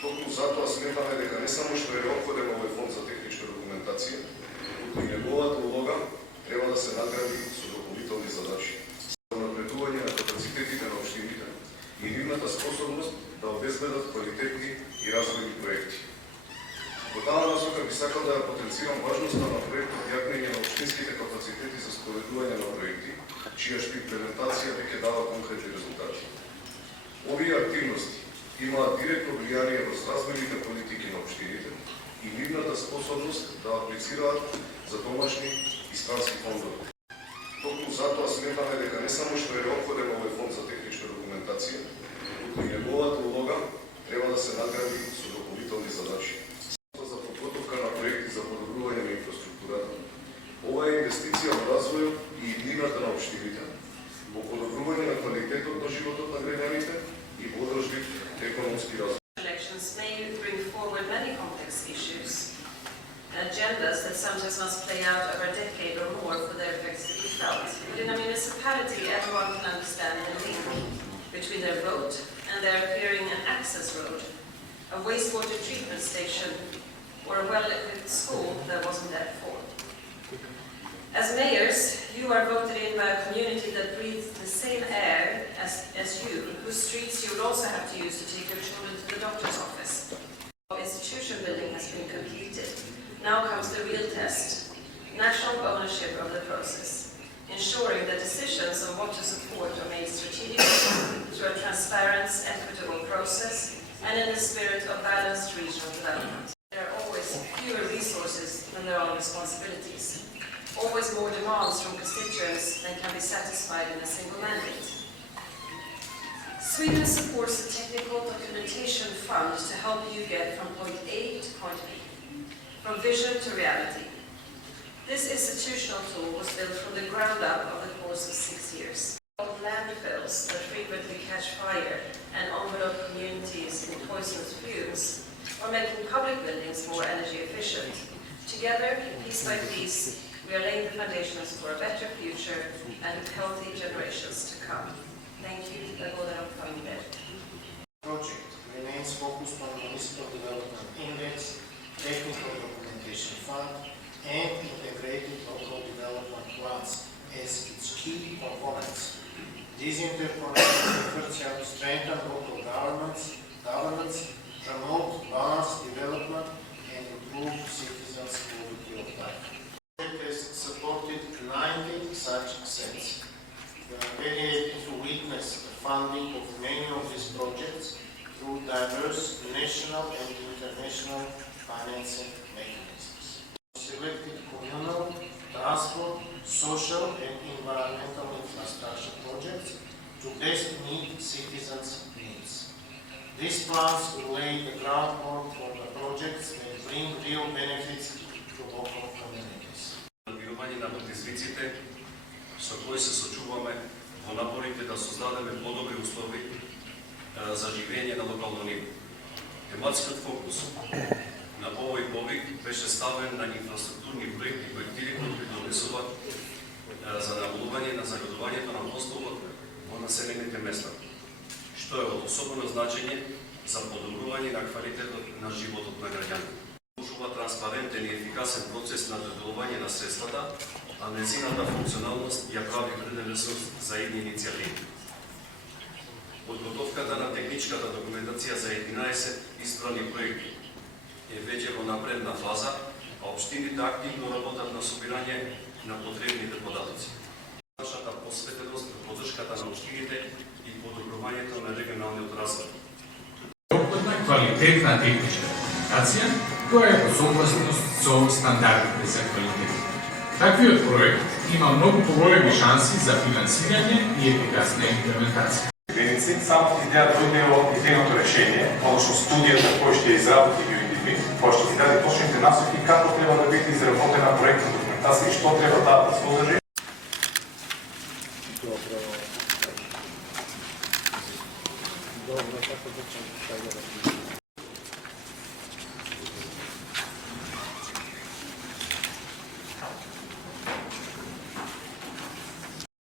Токму затоа сметаме дека не само што е неопходен овој фонд за техничка документација, туку и неговата улога треба да се надгради со дополнителни задачи. За напредување на капацитетите на општините и нивната способност да обезбедат квалитетни и развојни проекти. Во таа насока би сакал да ја потенцирам важноста на проектот јакнење на општинските капацитети за спроведување на проекти, чијашта имплементација веќе дава конкретни резултати. Овие активности имаат директно влијание врз развојните политики на општините и нивната способност да аплицираат за домашни и странски фондови. Токму затоа сметаме дека не само што е неопходен овој фонд за техничка документација, туку и неговата улога треба да се надгради со дополнителни задачи. За подготовка на проекти за подобрување на инфраструктурата, ова е инвестиција во развојот и иднината на општините, во подобрување на квалитетот на животот на граѓаните и во одржлив економски развој. Elections may bring forward many complex issues, agendas that sometimes must play out over a decade or more for their effects to be felt. Within a municipality, everyone can understand the link between their vote and their appearing an access road, a wastewater treatment station, or a well-equipped school that wasn't there before. As mayors, you are voted in by a community that breathes the same air as you, whose streets you will also have to use to take your children to the doctor's office. Institution building has been completed. Now comes the real test, national ownership of the process, ensuring that decisions on what to support are made strategically through a transparent, equitable process and in the spirit of balanced regional development. There are always fewer resources than there are responsibilities. Always more demands from constituents than can be satisfied in a single mandate. Sweden supports the technical documentation fund to help you get from point A to point B, from vision to reality. This institutional tool was built from the ground up over the course of 6 years. Landfills that frequently catch fire and envelop communities in poisonous fumes, or making public buildings more energy efficient. Together, piece by piece, we are laying the foundations for a better future and healthy generations to come. Thank you. Project remains focused on Municipal Development Index, Technical Documentation Fund, and integrated local development plans as its key components. These interconnected efforts help strengthen local governance, promote balanced development, and improve citizens' quality of life. It has supported 90 such sets. We are very happy to witness the funding of many of these projects through diverse national and international financing mechanisms. Selected communal, transport, social and environmental infrastructure projects to best meet citizens' needs. These plans will lay the groundwork for the projects that bring real benefits to local communities. Надмирување на предизвиците со кои се сочуваме во напорите да создадеме подобри услови за живење на локално ниво. Тематскиот фокус на овој повик беше ставен на инфраструктурни проекти кои допринесуваат за намалување на загадувањето на воздухот во населените места, што е од особено значење за подобрување на квалитетот на животот на граѓаните. Служува транспарентен и ефикасен процес на доделување на средствата, а незината функционалност ја прави вреден ресурс за идни иницијативи. Подготовката на техничката документација за 11 избрани проекти е веќе во напредна фаза, а општините активно работат на собирање на потребните податоци. Нашата посветеност на поддршката на општините и подобрувањето на регионалниот развој. Неопходна квалитетна техничка документација која е во согласност со стандардите за квалитет. Таквиот проект има многу поголеми шанси за финансирање и ефикасна имплементација. Само идеја дојде од идејното решение, односно студијата која ќе изработи UNDP, која ќе даде точните насоки како треба да биде изработена проектна документација и што треба да содржи. Добро, како да